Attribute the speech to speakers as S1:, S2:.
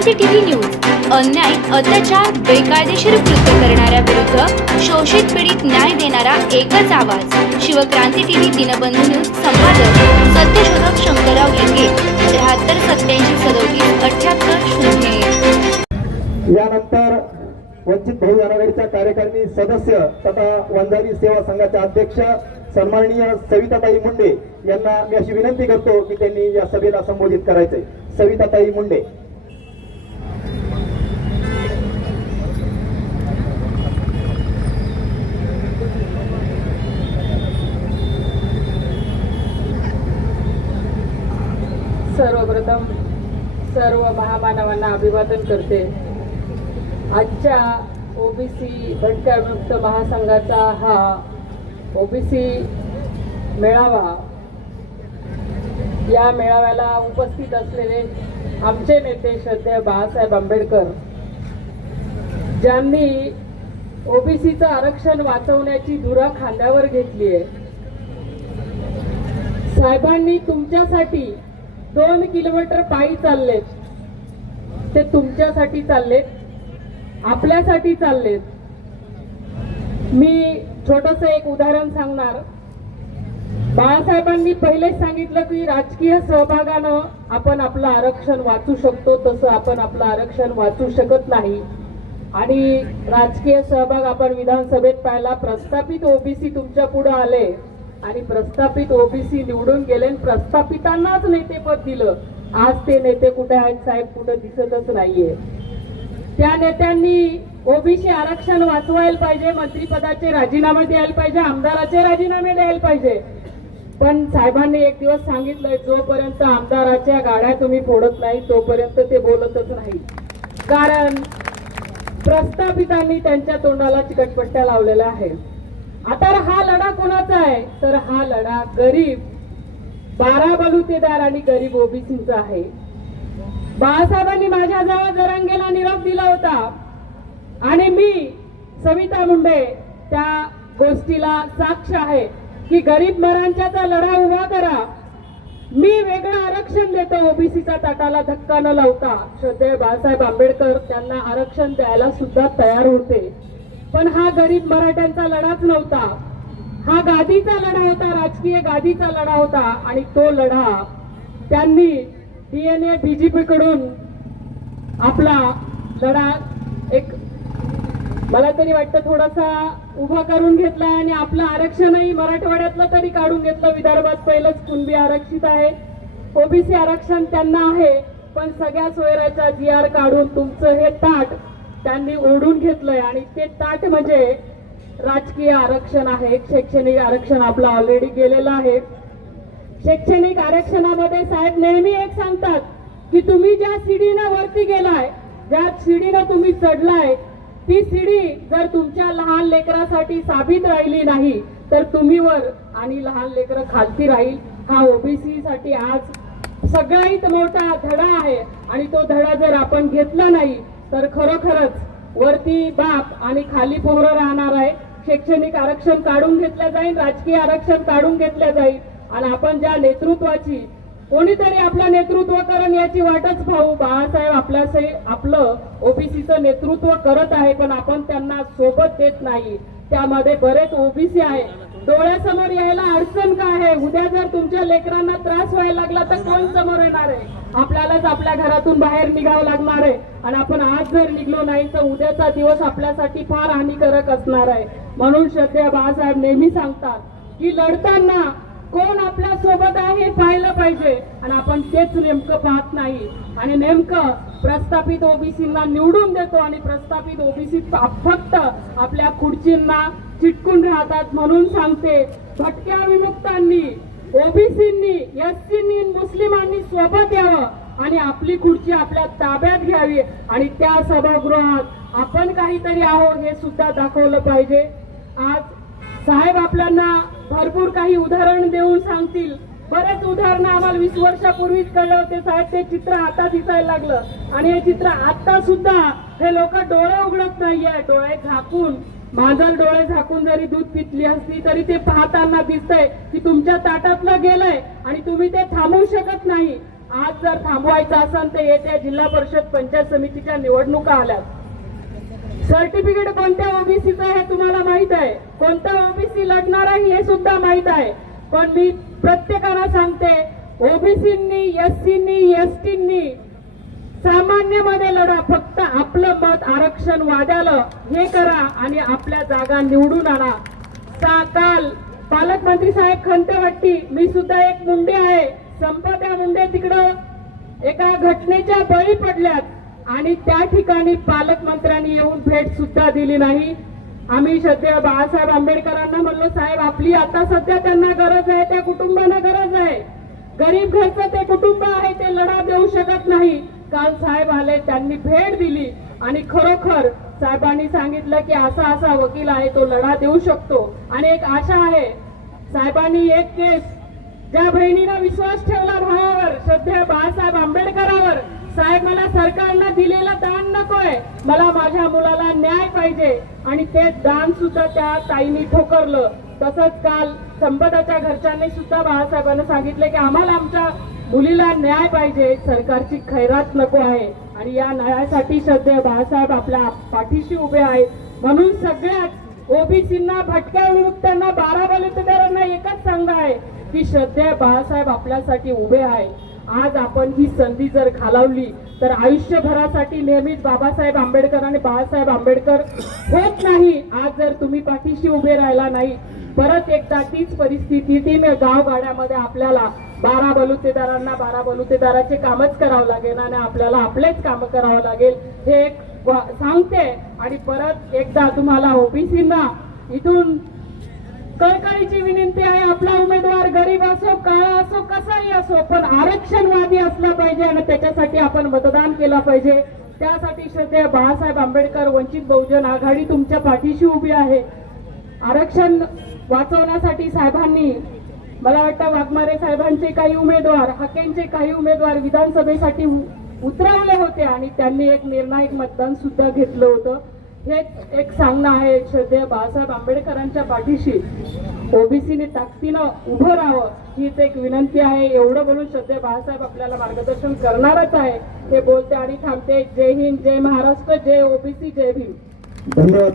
S1: क्रांती TV news. अन्याय अत्याचार बेकायदेशीर कृत्य करणाऱ्या विरुद्ध शोषित पीडित न्याय देणारा एकच आवाज. शिवक्रांती टीव्ही दिनबंधू न्यूज संपादक सत्यशोधक शंकरराव लिंगे त्र्याहत्तर सत्याऐंशी सदोतीस अठ्याहत्तर शून्य
S2: यानंतर वंचित बहुजन आघाडीच्या कार्यकारिणी सदस्य तथा वंजारी सेवा संघाच्या अध्यक्ष सन्माननीय सविताताई मुंडे यांना मी अशी विनंती करतो की त्यांनी या सभेला संबोधित करायचंय. सविताताई मुंडे.
S3: सर्वप्रथम सर्व महामानवांना अभिवादन करते. आजच्या ओबीसी भटक्या विमुक्त महासंघाचा हा ओबीसी मेळावा या मेळाव्याला उपस्थित असलेले आमचे नेते श्रद्धेय बाळासाहेब आंबेडकर ज्यांनी ओबीसीचं आरक्षण वाचवण्याची धुरा खांद्यावर घेतली आहे साहेबांनी तुमच्यासाठी दोन किलोमीटर पायी चाललेत ते तुमच्यासाठी चाललेत आपल्यासाठी चाललेत मी छोटस एक उदाहरण सांगणार. बाळासाहेबांनी पहिलेच सांगितलं की राजकीय सहभागानं आपण आपलं आरक्षण वाचू शकतो तसं आपण आपलं आरक्षण वाचू शकत नाही. आणि राजकीय सहभाग आपण विधानसभेत पाहिला प्रस्थापित ओबीसी तुमच्यापुढे आले. आणि प्रस्थापित ओबीसी निवडून गेले प्रस्थापितांनाच नेतेपद दिलं. आज ते नेते कुठे आहेत साहेब? कुठे दिसतच नाहीये. त्या नेत्यांनी ओबीसी आरक्षण वाचवायला पाहिजे मंत्रीपदाचे राजीनामे द्यायला पाहिजे आमदाराचे राजीनामे द्यायला पाहिजे. पण साहेबांनी एक दिवस सांगितलंय जोपर्यंत आमदाराच्या गाड्या तुम्ही फोडत नाही तोपर्यंत ते बोलतच नाही. कारण प्रस्थापितांनी त्यांच्या तोंडाला चिकटपट्ट्या लावलेल्या आहेत. आता हा लढा कोणाचा आहे? तर हा लढा गरीब बारा बलुतेदार आणि गरीब ओबीसीचा आहे. बाळासाहेबांनी माझ्या जवळ जरांगेला निरोप दिला होता. आणि मी सविता मुंडे त्या गोष्टीला साक्ष आहे की गरीब मरांच्याचा लढा उभा करा. मी वेगळं आरक्षण देतो ओबीसीचा ताटाला धक्का न लावता. श्रद्धेय बाळासाहेब आंबेडकर त्यांना आरक्षण द्यायला सुद्धा तयार होते. पण हा गरीब मराठ्यांचा लढाच नव्हता. हा गादीचा लढा होता राजकीय गादीचा लढा होता आणि तो लढा त्यांनी डीएनए बीजेपी कडून आपला लढा एक मला तरी वाटतं थोडासा उभा करून घेतला आणि आपलं आरक्षणही मराठवाड्यातलं तरी काढून घेतलं. विदर्भात पहिलंच कुणबी आरक्षित आहे. ओबीसी आरक्षण त्यांना आहे पण सगळ्या सोयराचा जी आर काढून तुमचं हे ताट त्यांनी ओढून घेतलंय आणि ते ताट म्हणजे राजकीय आरक्षण आहे. शैक्षणिक आरक्षण आपलं ऑलरेडी गेलेलं आहे. शैक्षणिक आरक्षणामध्ये साहेब नेहमी एक सांगतात की तुम्ही ज्या सीडीनं वरती गेलाय ज्या सीडीनं तुम्ही चढलाय ती सीडी जर तुमच्या लहान लेकरासाठी साबित राहिली नाही तर तुम्ही वर आणि लहान लेकरं खालती राहील. हा ओबीसी साठी आज सगळ्यात मोठा धडा आहे आणि तो धडा जर आपण घेतला नाही तर खरोखरच वरती बाप आणि खाली पोरं राहणार आहे. शैक्षणिक आरक्षण काढून घेतलं जाईल राजकीय आरक्षण काढून घेतलं जाईल. आणि आपण ज्या नेतृत्वाची कोणीतरी आपलं नेतृत्व करण याची वाटच पाहू. बाळासाहेब आपल्या आपलं ओबीसीचं नेतृत्व करत आहे पण आपण त्यांना सोबत देत नाही. त्यामध्ये बरेच ओबीसी आहे. डोळ्यासमोर यायला अडचण काय आहे? उद्या जर तुमच्या लेकरांना त्रास व्हायला लागला तर कोण समोर येणार आहे? आपल्यालाच आपल्या घरातून बाहेर निघावं लागणार आहे. आणि आपण आज जर निघलो नाही तर उद्याचा दिवस आपल्यासाठी फार हानिकारक असणार आहे. म्हणून श्रद्धेय बाळासाहेब नेहमी सांगतात की लढताना कोण आपल्यासोबत आहे हे पाहिलं पाहिजे. आणि आपण तेच नेमकं पाहत नाही. आणि नेमकं प्रस्थापित ओबीसींना निवडून देतो आणि प्रस्थापित ओबीसी फक्त आपल्या खुर्चींना चिटकून राहतात म्हणून सांगते. भटक्या विमुक्तांनी ओबीसींनी एससीनी मुस्लिमांनी सोबत यावं आणि आपली खुर्ची आपल्या ताब्यात घ्यावी. आणि त्या सभागृहात आपण काहीतरी आहोत हे सुद्धा दाखवलं पाहिजे. आज साहेब आपल्याला भरपूर काही उदाहरण देऊन सांगतील. बरेच उदाहरणं आम्हाला वीस वर्षापूर्वीच कळलं होते. साहेब ते चित्र आता दिसायला लागलं. आणि हे चित्र आता सुद्धा हे लोक डोळे उघडत नाहीये. डोळे झाकून माझं डोळे झाकून जरी दूध पितली असली तरी ते पाहताना दिसतंय की तुमच्या ताटातलं गेलंय आणि तुम्ही ते थांबवू शकत नाही. आज जर थांबवायचं असेल तर येत्या जिल्हा परिषद पंचायत समितीच्या निवडणुका आल्यात. सर्टिफिकेट कोणत्या ओबीसीचं हे तुम्हाला माहीत आहे. कोणता ओबीसी लढणार आहे हे सुद्धा माहीत आहे. पण मी प्रत्येकाला सांगते ओबीसींनी एससींनी एसटींनी सामान्यमध्ये लढा फक्त आपलं मत आरक्षण वाद्यालं हे करा आणि आपल्या जागा निवडून आणा. सा काल पालकमंत्री साहेब खंतवट्टी मी सुद्धा एक मुंडे आहे. संपत्या मुंडे तिकडं. एका घटनेच्या बळी पडल्यात आणि त्या ठिकाणी पालकमंत्र्यांनी येऊन भेट सुद्धा दिली नाही. आम्ही सध्या बाळासाहेब आंबेडकरांना म्हणलो साहेब आपली आता सध्या त्यांना गरज आहे त्या कुटुंबांना गरज आहे. गरीब घरचं ते कुटुंब आहे ते लढा देऊ शकत नाही. काल साहेब आले त्यांनी भेट दिली आणि खरोखर साहेबांनी सांगितलं की असा असा वकील आहे तो लढा देऊ शकतो. आणि एक आशा आहे साहेबांनी एक केस ज्या बहिणीनं विश्वास ठेवला भावावर श्रद्धे बाळासाहेब आंबेडकरावर साहेब मला सरकारनं दिलेलं दान नकोय मला माझ्या मुलाला न्याय पाहिजे. आणि ते दान सुद्धा त्या ताईनी ठोकरलं. तसंच काल संपदाच्या घरच्यांनी सुद्धा बाळासाहेबांना सांगितलं की आम्हाला आमच्या मुलीला न्याय पाहिजे सरकारची खैरात नको आहे. आणि या न्यायासाठी सध्या बाळासाहेब आपल्या पाठीशी उभे आहेत. म्हणून सगळ्याच ओबीसींना भटक्या विमुक्तांना बारा बलुतेदारांना एकच सांगा आहे की श्रद्धेय बाळासाहेब आपल्यासाठी उभे आहे आज आपण ही संधी जर घालवली तर आयुष्यभरासाठी नेहमीच बाबासाहेब आंबेडकर आणि बाळासाहेब आंबेडकर होत नाही आज जर तुम्ही पाठीशी उभे राहिला नाही परत एकदा तीच परिस्थिती तीन गावगाड्यामध्ये आपल्याला बारा बलुतेदारांना बारा बलुतेदाराचे कामच करावं लागेल आणि आपल्याला आपलेच काम करावं लागेल हे एक सांगते. आणि परत एकदा तुम्हाला ओबीसींना इथून कळकळीची विनंती आहे आपला उमेदवार गरीब असो काळा असो कसाही असो पण आरक्षणवादी असला पाहिजे आणि त्याच्यासाठी आपण मतदान केलं पाहिजे. त्यासाठी श्रद्धेय बाळासाहेब आंबेडकर वंचित बहुजन आघाडी तुमच्या पाठीशी उभी आहे. आरक्षण वाचवण्यासाठी साहेबांनी मला वाटतं वाघमारे साहेबांचे काही उमेदवार हाकेंचे काही उमेदवार विधानसभेसाठी उतरवले होते आणि त्यांनी एक निर्णायक मतदान सुद्धा घेतलं होतं. हेच एक सांगणं आहे श्रद्धेय बाळासाहेब आंबेडकरांच्या पाठीशी ओबीसीने ताकदीनं उभं राहावं हीच एक विनंती आहे. एवढं बोलून श्रद्धेय बाळासाहेब आपल्याला मार्गदर्शन करणारच आहे. हे बोलते आणि थांबते. जय हिंद जय महाराष्ट्र जय ओबीसी जय भीम.
S2: धन्यवाद.